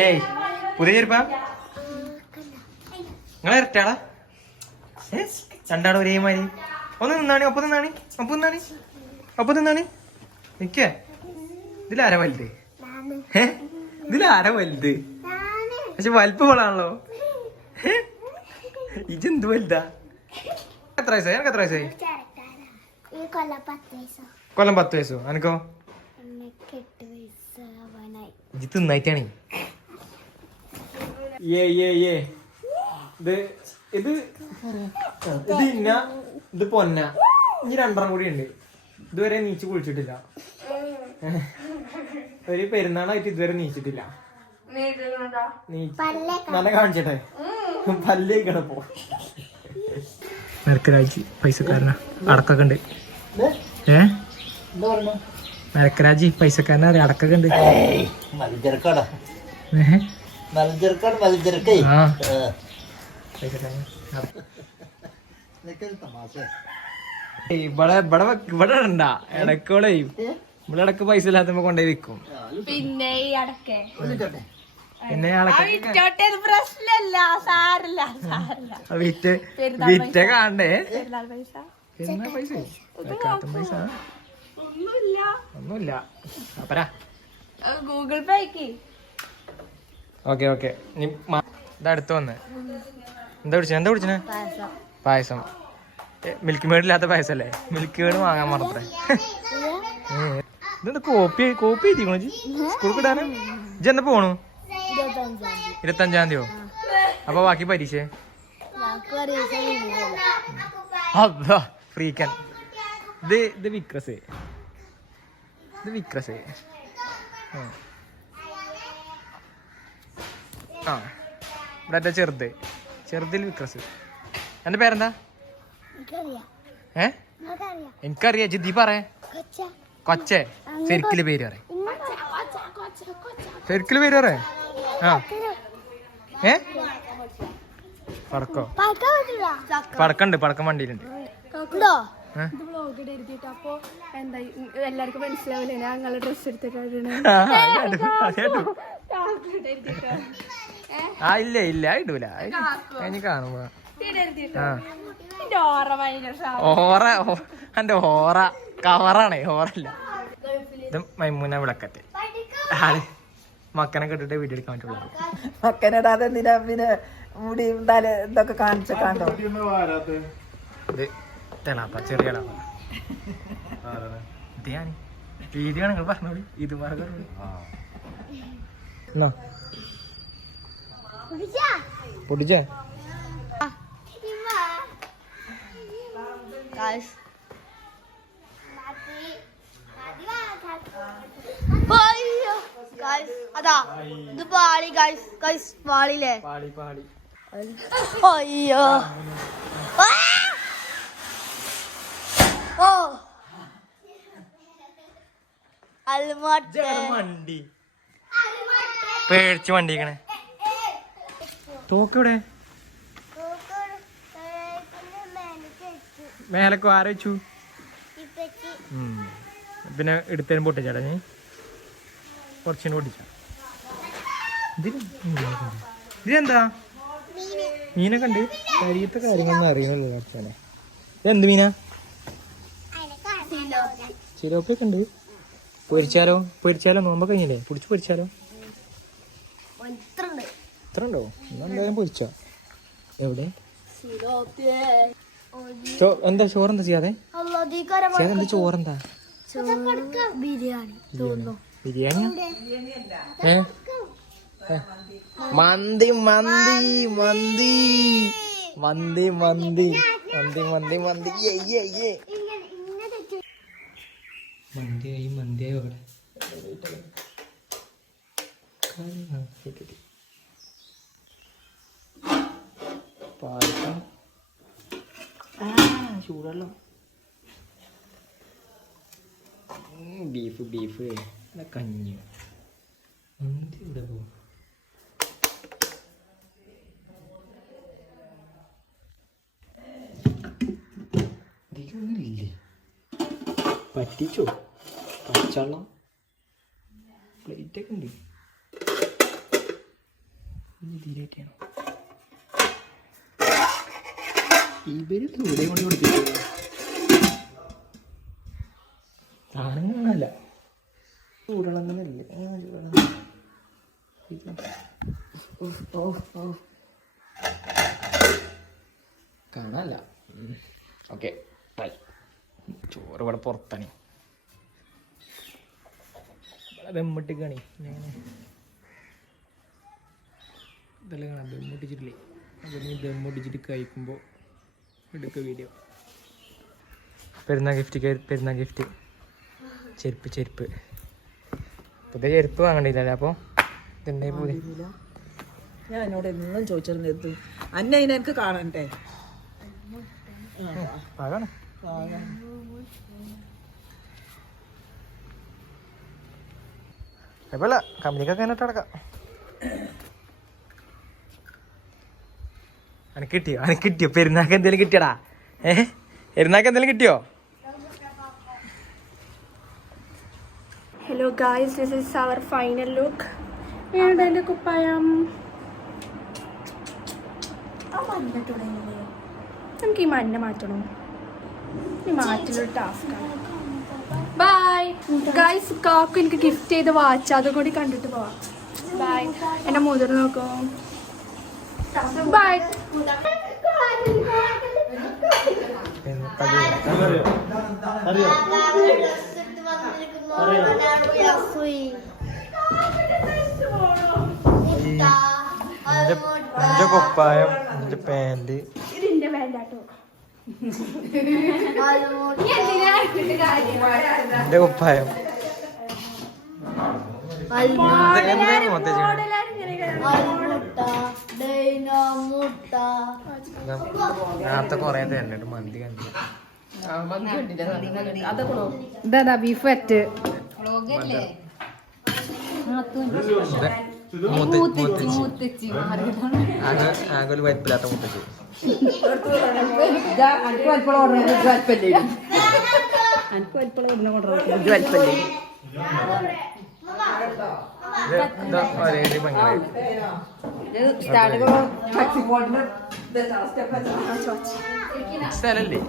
ഏയ് പുതിയ ചെരുപ്പാ നിങ്ങളെ ഇരട്ടാളാ ചണ്ടാട് ഒരേ മാതിരി ഒന്ന് നിന്നാണി ഒപ്പം നിന്നാണി നിക്കേ ഇതിലാരാ വലുത് ഇതിലാരാ വലുത് പക്ഷെ വലിപ്പം കൊള്ളാണല്ലോ ഇജെന്ത് വലുതാ എത്ര വയസ്സായി എനക്ക് എത്ര വയസ്സായി കൊല്ലം 10 വയസ്സോ എനിക്കോ ഇജ് തിന്നായിട്ടാണ് ഇത് ഇന്ന ഇത് പൊന്ന ഇനി 2 കൂടി ഉണ്ട് ഇതുവരെ നീച്ച് കുളിച്ചിട്ടില്ല ഒരു പെരുന്നാളായിട്ട് ഇതുവരെ നീച്ചിട്ടില്ല നല്ല കാണിച്ചട്ടെ പല്ലേക്കണപ്പോ മരക്കരാജ് പൈസക്കാരനാ അടക്കൊക്കെ ഉണ്ട് മരക്കരാജ് പൈസക്കാരനാ അടക്കൊക്കെ ഉണ്ട് ഇവിടെ ഉണ്ടാ ഇടക്കോളെ ഇവിടെ ഇടക്ക് പൈസ ഇല്ലാത്തപ്പോ കൊണ്ടുപോയി വിൽക്കും പിന്നെ വിറ്റ കാണണ്ടേ പൈസ പൈസ ഒന്നുമില്ല അപ്പരാ ഗൂഗിൾ പേ ഓക്കെ ഓക്കെ ഇതടുത്ത് വന്ന് എന്താ കുടിച്ചേ പായസം മിൽക്ക് മേഡ് ഇല്ലാത്ത പായസല്ലേ മിൽക്ക് മേഡ് വാങ്ങാൻ മറന്നേ ഇതെന്താ കോപ്പി എഴുതിക്കണോ സ്കൂൾ കിട്ടാന് ഇജ് എന്താ പോണു 25-ാം തീയതിയോ അപ്പൊ ബാക്കി പരീക്ഷ ഫ്രീക്കൻ ഇത് വിക്രസേ ആ ഇവിടെ ചെറുതിൽ വിക്രസ് എന്റെ പേരെന്താ എനിക്കറിയാ ജിദ്ദി പറ കൊച്ചേ ശരിക്കില് പേര് പറ ആ പടക്കോ പടക്കം വണ്ടിയിലുണ്ട് എല്ലാവർക്കും മനസ്സിലാവില്ലേ ഞങ്ങള് ഡ്രസ് എടുത്തിട്ടാണ് ആ ഇല്ല ഇടൂല കഴിഞ്ഞ് കാണുമ്പോ എന്റെ ഓറ കവറാണേ ഓറല്ല ഇത് മൈമൂന വിളക്കത്തെ മക്കനെ കെട്ടിട്ട് വീഡിയോ എടുക്കാൻ പറ്റുള്ളൂ മക്കനിടാതെ എന്തിനാ പിന്നെ മുടിയും തല ഇതൊക്കെ കാണിച്ച കണ്ടോ ഇത് തെളാപ്പ ചെറിയ ഇത് ഞാൻ രീതിയാണ് നിങ്ങൾ പറഞ്ഞോളി ഇത് പറഞ്ഞോളി പൊടിച്ചേ അതാ ഇത് പാളി ഗൈസ് പാളില്ലേ അയ്യോ ഓ വണ്ടി പേടിച്ച് വണ്ടിക്കണേ തോക്കെവിടെ മേലക്ക് ആരച്ചു പിന്നെ എടുത്തേനും പൊട്ടിച്ചാടാ ഞാൻ കുറച്ചും പൊട്ടിച്ച ഇതെന്താ മീനൊക്കെ ഉണ്ട് കരിയത്തെ കാര്യങ്ങളൊന്നും അറിയണല്ലോ അച്ഛനെ ഇതെന്ത് മീനാ ചിലോപ്പിയൊക്കെ ഉണ്ട് പൊരിച്ചാലോ നോമ്പ കഴിഞ്ഞില്ലേ പൊടിച്ച് പൊരിച്ചാലോ ഇത്ര ഉണ്ടോ എന്തായാലും പൊരിച്ചോ എവിടെ എന്താ ചോറെന്താ ചെയ്യാതെ എന്താ ചോറെന്താ ബിരിയാണി മന്തി മന്തിയായി അവിടെ പാലക്കാം ചൂടുവെള്ളം ബീഫ് കഞ്ഞി മന്തി ഇവിടെ പോകും ഇതിക്കൊന്നുമില്ലേ പറ്റിച്ചോ പച്ചവെള്ളം പ്ലേറ്റൊക്കെ ഉണ്ട് ഇതിലേക്കാണ് ഇവര് ഇവിടെ കൊണ്ട് കൊടുത്തില്ല സാധനങ്ങളല്ല ചൂടുള്ളതല്ലേ കാണാല്ല. ഓക്കെ ചോറ് ഇവിടെ പുറത്താണ് ദമ്മിട്ടിക്കാണി ഇതെല്ലാം കാണാം. ദമ്മിട്ടിച്ചിട്ടില്ലേ അതിന് ദമ്മിട്ടിച്ചിട്ട് കഴിക്കുമ്പോൾ എടുക്കുക വീഡിയോ. പെരുന്നാൾ ഗിഫ്റ്റ് ചെരുപ്പ് പുതിയ ചെരുപ്പ് വാങ്ങണ്ടില്ലല്ലേ? അപ്പോൾ ഇതുണ്ടായി പുതിയ ഞാൻ എന്നോട് എന്നും ചോദിച്ചിരുന്നത് അന്നെ അതിനെ എനിക്ക് കാണണ്ടേ. അതാണ് കുഴപ്പമില്ല. കമ്പനിക്കൊക്കെ എന്നിട്ട് അടക്കാം. അനക്ക് കിട്ടിയോ പെരുന്നാൾക്ക് എന്തെങ്കിലും കിട്ടിയടാ? പെരുന്നാൾക്ക് എന്തെങ്കിലും കിട്ടിയോ? Hello guys, this is our final look. ഏതാ എൻ്റെ കുപ്പായം? നമുക്ക് ഈ മഞ്ഞ മാറ്റണം. ഈ മാറ്റലൊരു ടാസ്ക്കാണ്. Bye guys. കാക്കു എനിക്ക് ഗിഫ്റ്റ് ചെയ്ത് വാച്ച് അതും കൂടി കണ്ടിട്ട് പോവാം. ബൈ. എൻ്റെ മുതിർ നോക്കൂ. ബൈ. എന്റെ കുപ്പായം, എന്റെ പാന്റ്. ഇതിന്റെ പാന്റാട്ടോ. എന്റെ കുപ്പായം നേരത്തെ കൊറേ തരണ്ട മന്തി കണ്ടില്ല. ഇതാ ബീഫ് വറ്റ്. ആകെ ഒരു വയപ്പില്ലാത്ത മുത്തച്ഛി. സ്ഥലല്ലേ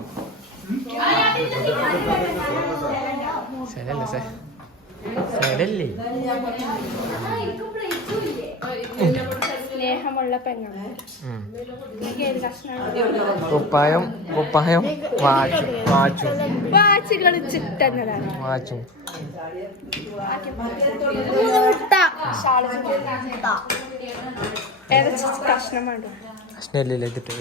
സ്ഥലല്ലേ സ്നേഹമുള്ള പെണ്ണാണ്. കുപ്പായം വാച്ച് കളിച്ചിട്ടതാണ്. വാച്ചും കഷ്ണം വേണ്ട. കഷ്ണല്ലേ ഇതിട്ട്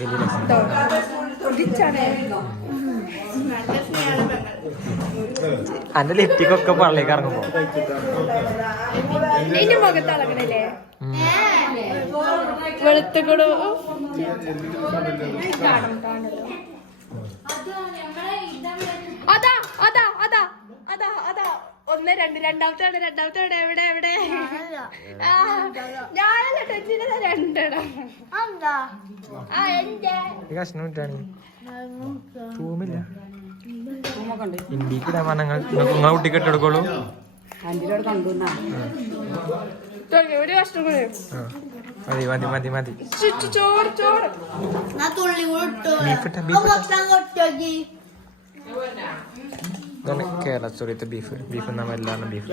അന്റെ ലിപ്റ്റിക്കൊക്കെ പള്ളിക്ക് ഇറങ്ങുമ്പോ എന്റെ മുഖത്ത് അളകണല്ലേ വെളുത്തുകൂടോ. അതാ അതാ അതാ അതാ അതാ 1 2 രണ്ടാമത്തെ എവിടെ എവിടെ? ഞാനല്ല ടെൻഷനല്ല രണ്ടെണ്ണം. കഷ്ണം ഇട്ടാണ് തൂമില്ല. ഇന്ത്യക്കിടാൻ പറഞ്ഞ നിങ്ങളെ കുട്ടിക്ക് ഇട്ടെടുക്കുള്ളൂ. ഒരു കഷ്ണം കൂടെ മതി. ചോറ് ചോറ് ഇതാണ് കേരള സ്റ്റോറിയത്തെ ബീഫ് എന്നാ എല്ലാം ബീഫ്.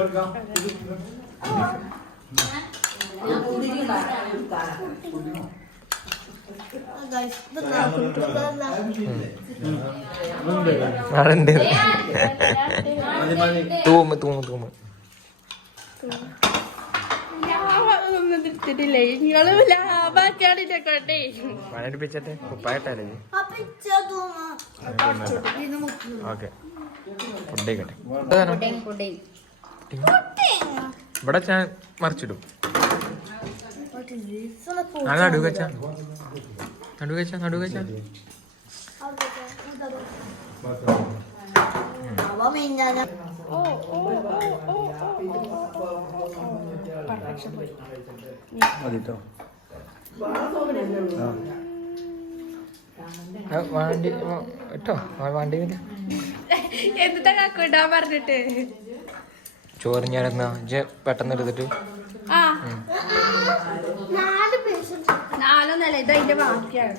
ആടുണ്ട് തൂമ് എടുത്തിട്ടില്ലേ നിങ്ങള് ലാഭാക്കാണില്ലേ കൊണ്ടേ പണിയെടുപ്പിച്ചട്ടെ കുപ്പായിട്ടല്ലേ. ഓക്കെ ഫുഡ് കഴിക്കട്ടെ. ഇവിടെ ഞാൻ മറിച്ചിടും. നടുവ് വെച്ചാ വണ്ടി ഇട്ടോ വണ്ടി എന്താ കാക്കൂട്ടാ പറഞ്ഞിട്ട് ചോറ് ഞാൻ പെട്ടെന്ന് എടുത്തിട്ട് ഇതതിന്റെ ബാക്കിയാണ്.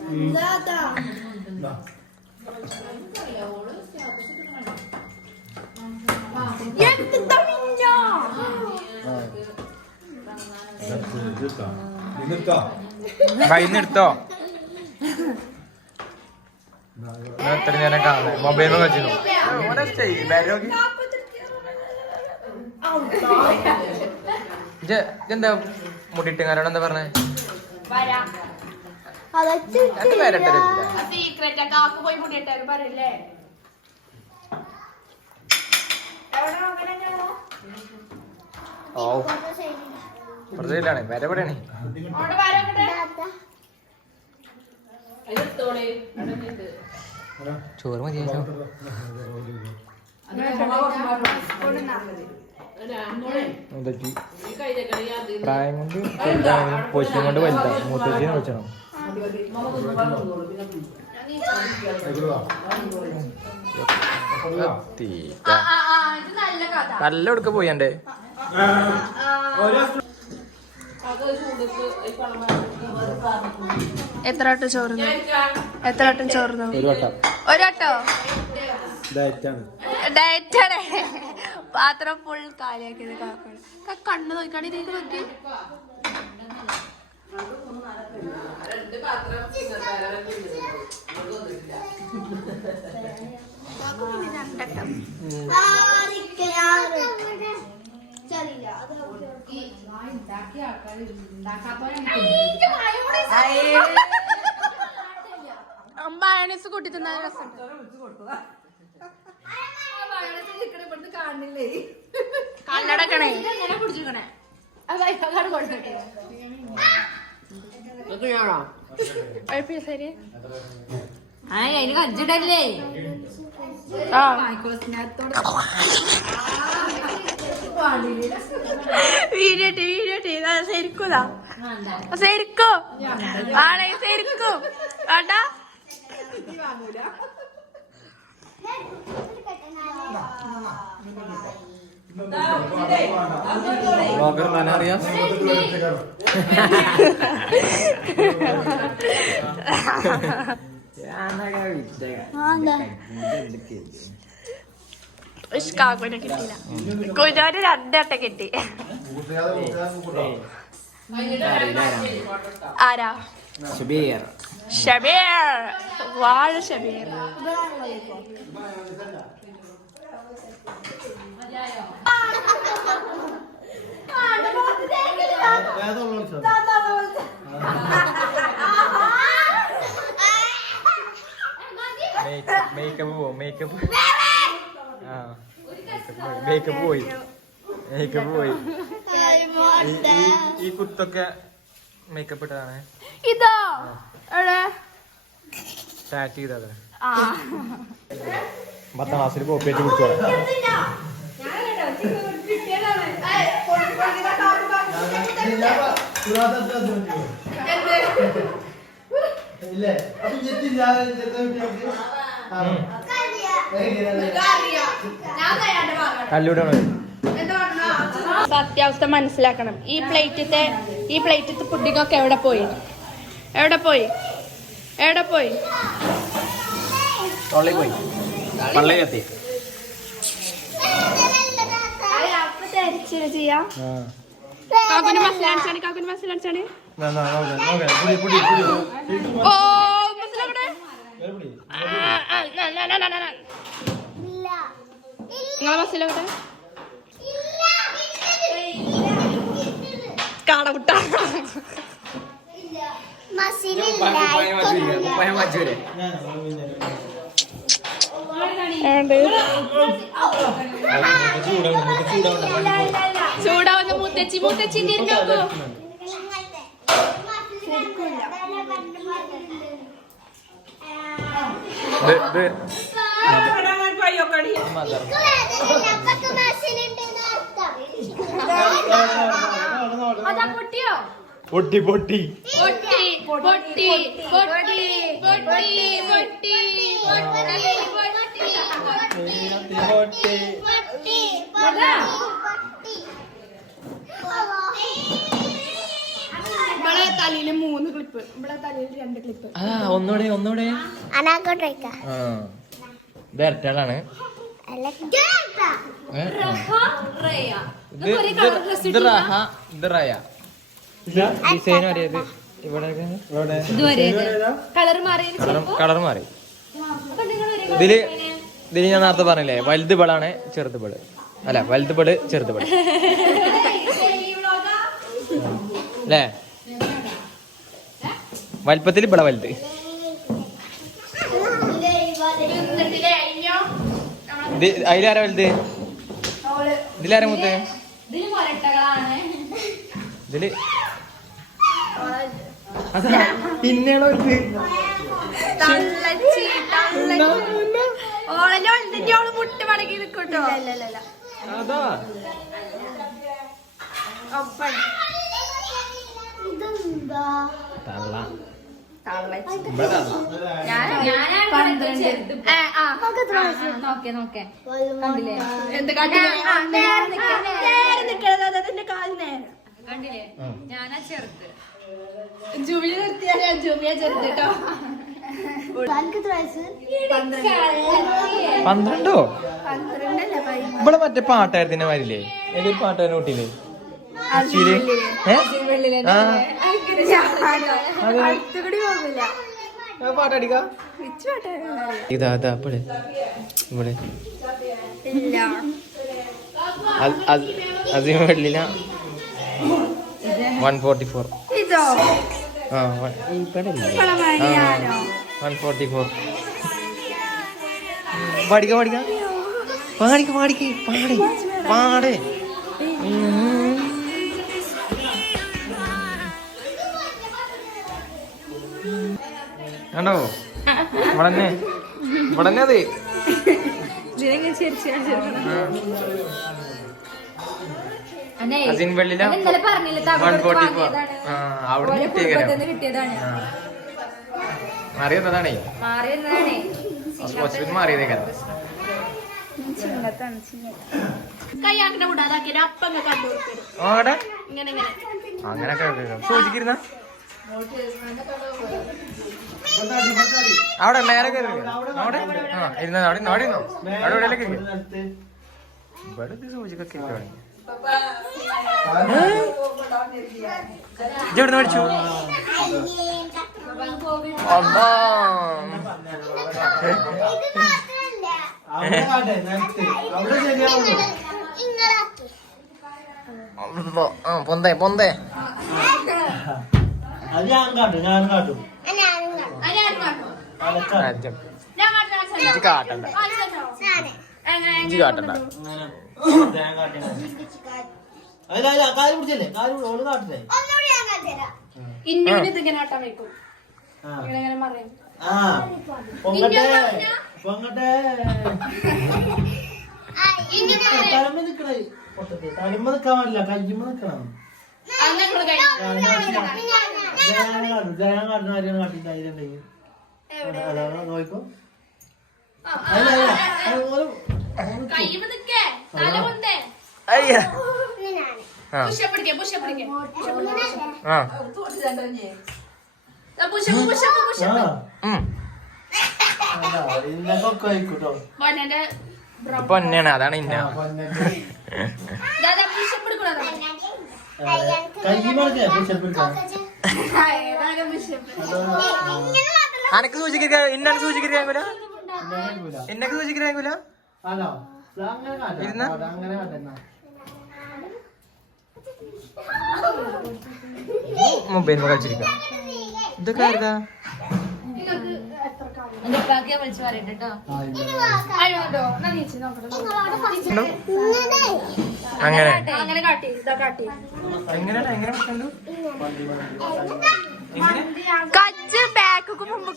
എന്താ മിന്നോ? കയ്യിന്നെടുത്തോ? എത്ര നേരം കാണാൻ മൊബൈൽ കളിച്ചു. എന്താ മുടിട്ടുകാരോട് എന്താ പറഞ്ഞേ? സീക്രറ്റ് കാക്കു പോയി മുടിയിട്ടാലും പറയില്ലേ? ഓ വെറുതെയില്ലാണ് വരെ എവിടെയാണ്? ചോറ് മതിയല്ലോ. പ്രായം കൊണ്ട് പൊച്ചിനെ കൊണ്ട് വലുതാണ്. മൂത്തച്ഛനെ വെച്ചണം. നല്ല എടുക്ക പോയണ്ടേ. എത്ര വട്ടം ചോറുന്നു? എത്ര വട്ടം ചോറുന്നു? ഒരു വട്ടോ? ഡയറ്റാണ്. പാത്രം ഫുൾ കാലിയാക്കിയത് കാക്കാണ്. കണ്ണു നോക്കാണ് ഇതിലേക്ക് നോക്കി. മയോണൈസ് കൂട്ടി തിന്നാൻ രസമുണ്ട്. കണ്ണടക്കണേ കുടിച്ചിരിക്കണേ. ശരി അതിന് കഞ്ചിടല്ലേ? വീഡിയോ ശരിക്കും ശരിക്കും ആണേ ശരിക്കും വേണ്ട. അറിയാം. കാക്കുനെ കിട്ടിയില്ല. കുഞ്ഞോന് രണ്ടട്ട കിട്ടി. ആരാ? ഷബീർ. വാഴ ഷബീർ. മേക്കപ്പ് പോയി. മേക്കപ്പ് പോയി. ഈ കുത്തൊക്കെ മേക്കപ്പ് ഇട്ടതാണ്. ഇതോ ടാറ്റ് ചെയ്തത് 10ാം ക്ലാസ്സിൽ കോപ്പിയേറ്റ് പിടിച്ചോ. കല്ലൂടാണ്. സത്യാവസ്ഥ മനസ്സിലാക്കണം. ഈ പ്ലേറ്റത്തെ പുഡിങ്ങൊക്കെ എവിടെ പോയി? പള്ളി പോയി. പള്ളി എത്തി. ചെയ്യാം. കാക്കുന് മനസ്സിലാച്ചാണ്. ഓ മനസ്സിലാക്കട്ടെ. നിങ്ങളെ മനസ്സിലാക്കട്ടെ. കാടമുട്ട ചൂടാവുന്ന മുത്തച്ചി തിരിഞ്ഞു നോക്കൂ. അതാ പൊട്ടിയോ? പൊട്ടി പൊട്ടി പൊട്ടി പൊട്ടി പൊട്ടി പൊട്ടി പൊട്ടി പൊട്ടി പൊട്ടി നമ്മളെ തലയില് 3 ക്ലിപ്പ്, ഇവിടെ തലയിൽ 2 ക്ലിപ്പ്. ഒന്നുകൂടെ ഇരട്ടാളാണ്. ഡിസൈൻ അറിയത് ഇവിടെ കളർ മാറി. ഇതില് ഞാൻ നേരത്തെ പറഞ്ഞില്ലേ, വലുത് ബളാണ് ചെറുത് ബള്, അല്ല വലുത് ബള് ചെറുത് ബള് അല്ലേ? വലിപ്പത്തിൽ ഇവിടെ വലുത്. അതിലാരാ വലുത്? ഇതിലാരാ മുത്ത്? ഇതില് പിന്നെയാണോ വലുത്? മുട്ട് മടക്കി നിൽക്കട്ടോ. അതാ എന്ത് കണ്ടില്ലേ? ഞാനാ ചെറുത്. ജൂബിലി നിർത്തിയാലേ ജൂബിയ ചെറുത് കേട്ടോ. 12 ഇവിടെ മറ്റേ പാട്ടായിരുന്നെ മാരില്ലേ? ഏതൊരു പാട്ടുകാരൻ കൂട്ടിയില്ലേ? പാട്ടടിക്ക ഇതാ ഇവിടെ ഇവിടെ അതിന് വെള്ളില 144. ആ ഇവിടെ 144. പാടിക്ക പാടിക്ക പാടിക്ക പാടിക്ക പാടി പാട്. കണ്ടോ ഇവിടെ ഇവിടെ അത് അതിൻവെള്ളില 144. അവിടെ മാറിയതാണേ, ഹോസ്പിറ്റൽ മാറിയതേക്കാരം. അങ്ങനൊക്കെ സൂചിക്കിരുന്ന അവിടെ നേരെ അവിടെ ഇരുന്ന അവിടെ അവിടെ ഇരുന്നോ? അവിടെ എവിടെയൊക്കെ ഇവിടെ സൂചിക്കൊക്കെ ഇവിടുന്ന് മേടിച്ചു. പൊന്തേ പൊന്തേ കാട്ടണ്ട ഇഞ്ചി കാട്ടണ്ട. തലമ്മ നിക്കാൻ പാടില്ല, കയ്യുമ്പോ നിക്കണം. ജയം കാട്ടുന്ന കാര്യം കാട്ടിട്ടുണ്ടെങ്കിൽ നോക്കോ. ഇന്നൊക്കെ ആയിക്കോട്ടോ. പൊന്നാണ്, അതാണ് ഇന്ന. അനക്ക് സൂചിക്ക ഇന്നാണ് സൂചിക്കൂല, എന്നൊക്കെ സൂചിക്കൂല. മൊബൈൽ കളിച്ചിരിക്ക. ഇതൊക്കെ ആരുതാ? വിളിച്ചു പറയട്ടോ. അങ്ങനെ കച്ച് ബാക്ക് മുമ്പ്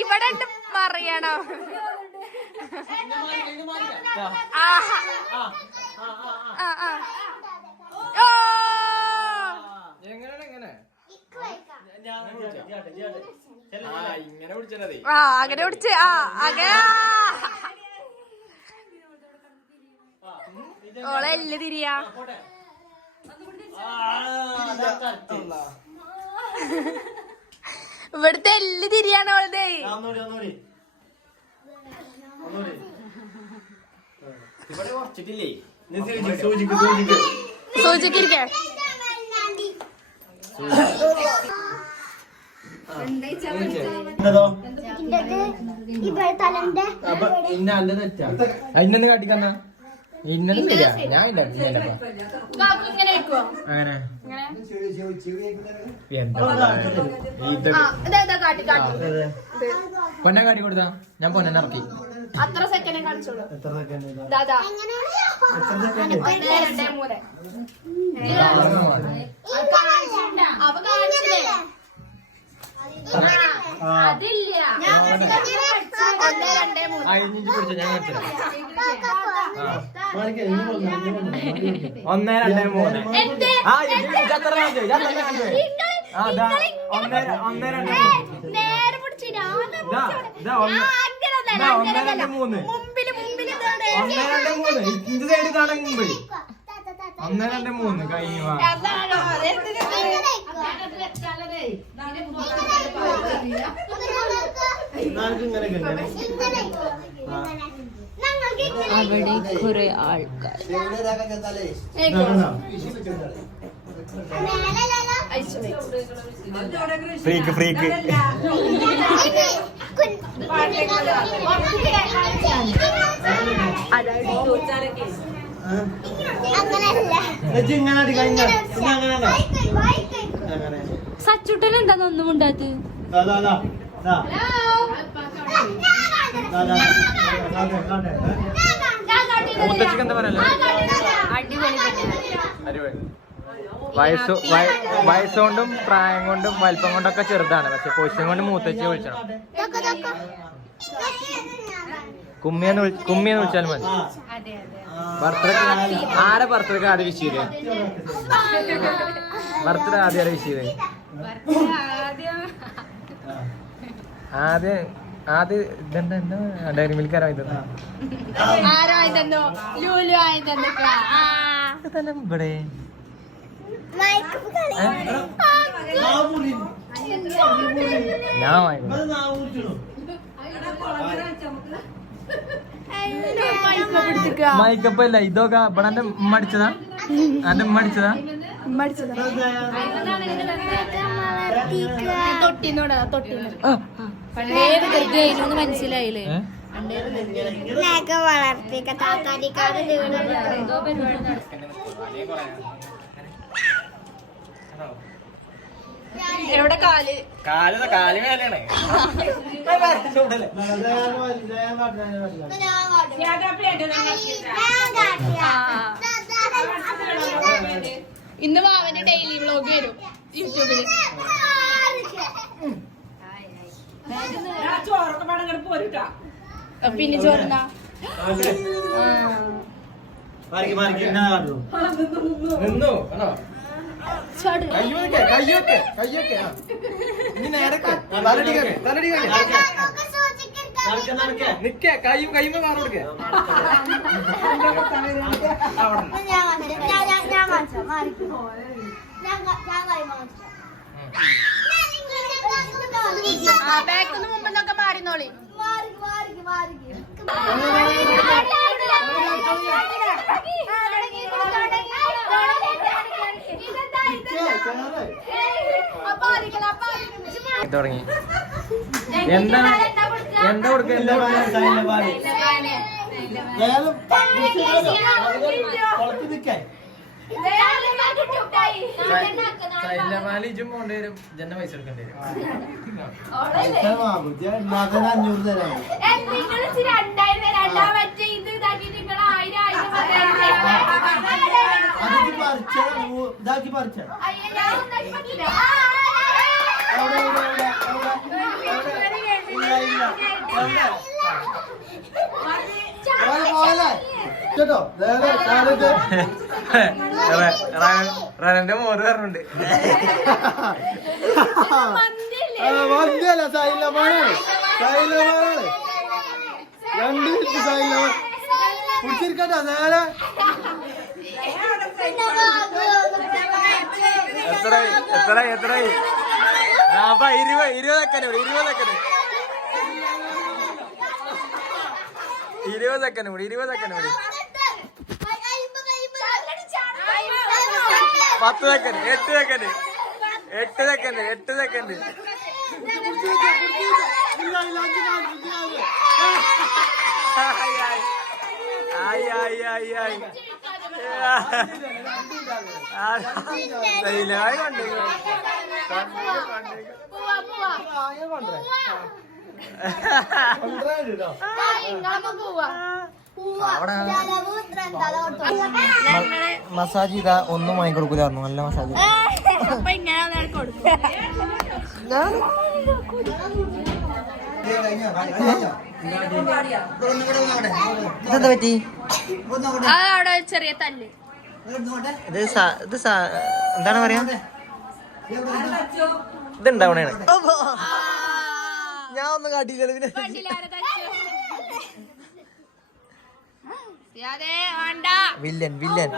ഇവിടെ പറയണോ? അങ്ങനെ പിടിച്ച് അങ്ങനെ ഓളെ എല്ല് തിരിയാ. ഇവിടുത്തെ എല്ല് തിരിയാണ് ഓളത്. സൂചിക്കിരിക്കേ ഇന്നെ കാട്ടിക്കന്ന ഇന്നത് ശരിയാ. ഞാൻ ഇല്ല ഇങ്ങനെ വെക്കുവോ? അങ്ങനെ കാട്ടി കാട്ടി പൊന്നെ കാട്ടി കൊടുത്താ ഞാൻ പൊന്നെ ഇറക്കി. അത്ര സെക്കൻഡ് കാണിച്ചോളൂ. ദാദാ 1 2 3 അവ കാണിച്ചില്ലേ? അതില്ല. 1 2 3 അഴിഞ്ഞിട്ട് പിടിച്ച ഞാൻ കാണിച്ചത്. 1 2 3 നേരെ പിടിച്ചു. 1 2 3 മുമ്പില് മുമ്പില് 1 2 3 ഇത് സൈഡ് കാണാൻ മുമ്പ് 1 2 3 കഴിഞ്ഞു. അവിടെ കുറെ ആൾക്കാർ. ഫ്രീക്ക് ഫ്രീക്ക് സച്ചുട്ടൻ എന്താന്ന് ഒന്നും ഉണ്ടാത്ത്. മുത്തച്ഛക്ക് എന്താ പറയല്ലേ? അടിപൊളി. വയസ്സുകൊണ്ടും പ്രായം കൊണ്ടും വലിപ്പം കൊണ്ടൊക്കെ ചെറുതാണ്. പക്ഷെ പൊസിഷൻ കൊണ്ട് മൂത്തച്ഛയെ വിളിച്ചണം. കുമ്മിയെന്ന് വിളിച്ചാൽ മതി. ബർത്ത്ഡേ ആരെ ബർത്ത്ഡേക്ക് ആദ്യം വിഷ് ചെയ്തേ? ബർത്ത്ഡേ ആദ്യം ആരെ വിഷ് ചെയ്തേ? ആദ്യം ഇതെന്താ എന്താ ഡയറി മിൽക്കാരോ ഇതെന്താ ആരായിട്ടെന്നോ ലൂലു ആയിട്ടെന്നോ ഇവിടെ ഞാൻ മൈക്കപ്പ് അല്ല ഇതൊക്കെ ഇവിടെ എന്റെ ഉമ്മ അടിച്ചതാ. എന്റെ ഉമ്മ അടിച്ചതാ. തൊട്ടിന്നോടാ തൊട്ടിന്ന് മനസ്സിലായില്ലേ? എവിടെ കാല് കാല് മേലാണ്. ഇന്ന് മാവന്റെ ഡെയിലി വ്ലോഗ് വരും യൂട്യൂബിൽ. പിന്നെ ചോറുന്നാ ബാക്കിന്ന് മുമ്പെന്നൊക്കെ മാറിന്നോളി. തുടങ്ങി. എന്താ കൊടുക്കുക? ശൈലമാലിജും പോണ്ടി വരും. ജന്ന പൈസ എടുക്കേണ്ടി വരും. റനന്റെ മോറ് പറഞ്ഞുണ്ട്. നേരെ എത്രയായി 20 സെക്കൻഡ് കൂടി 20 സെക്കൻഡ് കൂടി 10 സെക്കൻഡ് 8 സെക്കൻഡ് മസാജ് ചെയ്താ ഒന്നും വാങ്ങി കൊടുക്കൂലായിരുന്നു. നല്ല മസാജ് ഇതെന്താ പറ്റി? ചെറിയ തല്ല്. എന്താണ് പറയാ? ഇതുണ്ടാവണേ ഞാൻ ഒന്നും കാട്ടിയില്ല. Villain villain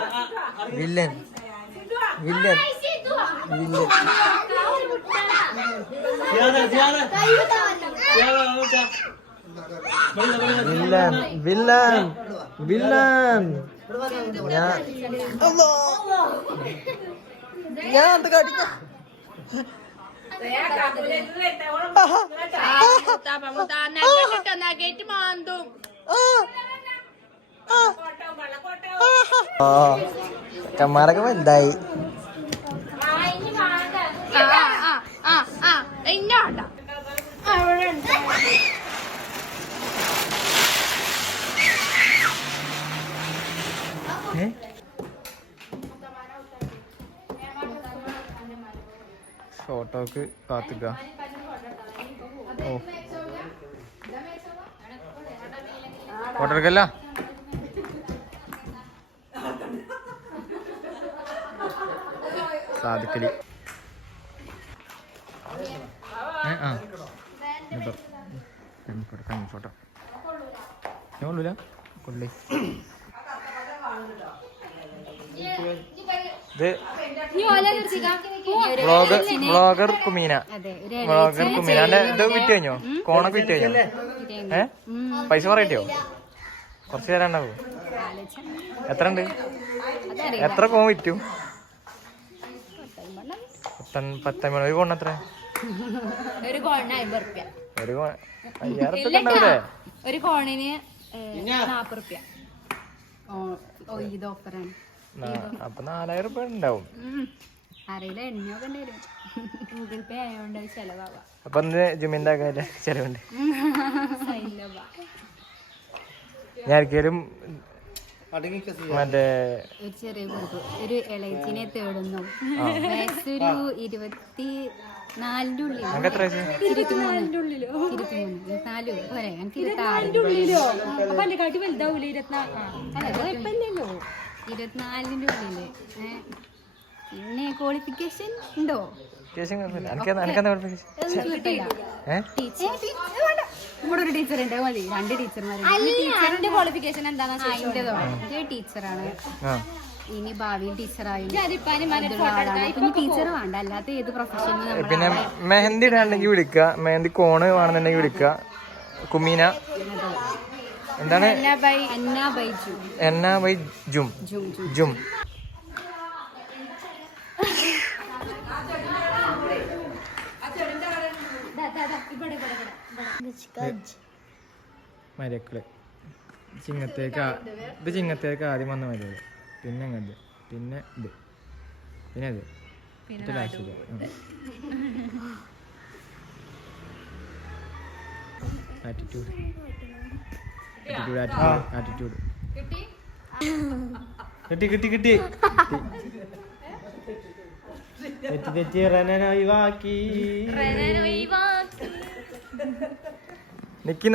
villain villain villain villain villain villain ഞാൻ എന്ത് കാട്ടിക്ക? ചമ്മാരൊക്കെ വലുതായി. ഫോട്ടോക്ക് കാത്തിക്ക. ഓ ഫോട്ടോ എടുക്കല്ല. സാധിക്കലി ഫോട്ടോ കൊള്ളൂല കൊള്ളി. ഇത് വ്ളോഗർ കുമീന. ഇത് വിറ്റ് കഴിഞ്ഞോ? കോണൊക്കെ വിറ്റ് കഴിഞ്ഞോ? പൈസ പറയട്ടോ? കുറച്ച് തരാണ്ടാവോ? എത്ര ഉണ്ട്? എത്ര കോൺ വിറ്റു? 10 ഒരു കോണിന് എത്ര? ഒരു കോണിന് 50 റുപ്യ. ഒരു 5000 ഉണ്ടാവൂലേ? ഒരു കോണിന് 40 റുപ്യ. ഇത് ഓഫറാണ്. അപ്പൊ 4000 രൂപ ഉണ്ടാവും. അറിയില്ല, എണ്ണയൊക്കെ വരും. ഗൂഗിൾ പേ ആയതുകൊണ്ട് ചെലവാവാം. അപ്പൊ ജിമ്മിന്റെ ചെലവുണ്ട്. ഞാൻ ഒരിക്കലും മറ്റേ ഒരു ചെറിയ ഗ്രൂപ്പ് ഒരു ഇളയച്ചിനെ തേടുന്നു. വയസ്സൊരു 24 ഉള്ളിൽ. 23 പോരെ. എനിക്ക് 26 വലുതാവൂല. 24 ഉള്ളില്. പിന്നെ ക്വാളിഫിക്കേഷൻ ഉണ്ടോ? ഇവിടെ ഒരു ടീച്ചർ ഉണ്ട്, മതി. 2 ടീച്ചർമാരുണ്ട്. ക്വാളിഫിക്കേഷൻ എന്താണെന്ന് ടീച്ചറാണ്. ഇനി ഭാവിയിൽ ടീച്ചറായി. പിന്നെ ടീച്ചർ വേണ്ട, അല്ലാത്ത ഏത് പ്രൊഫഷനും. പിന്നെ മെഹന്തി ഇടാണ്ടെങ്കിൽ വിളിക്കുക. മെഹന്തി കോണ് വേണമെന്നുണ്ടെങ്കിൽ വിളിക്കുക. കുമീന എന്താണ്? എന്ന ബൈ ജും ജും. മരക്കള് ചിങ്ങത്തേക്ക് ആദ്യം വന്ന മരകള്. പിന്നെ അങ്ങത്, പിന്നെ ഇത്, പിന്നെ അത്, പിന്നെ ലാസ്റ്റ് ആറ്റിറ്റ്യൂഡ്. കിട്ടി തെറ്റി ഒഴിവാക്കി. നിക്കി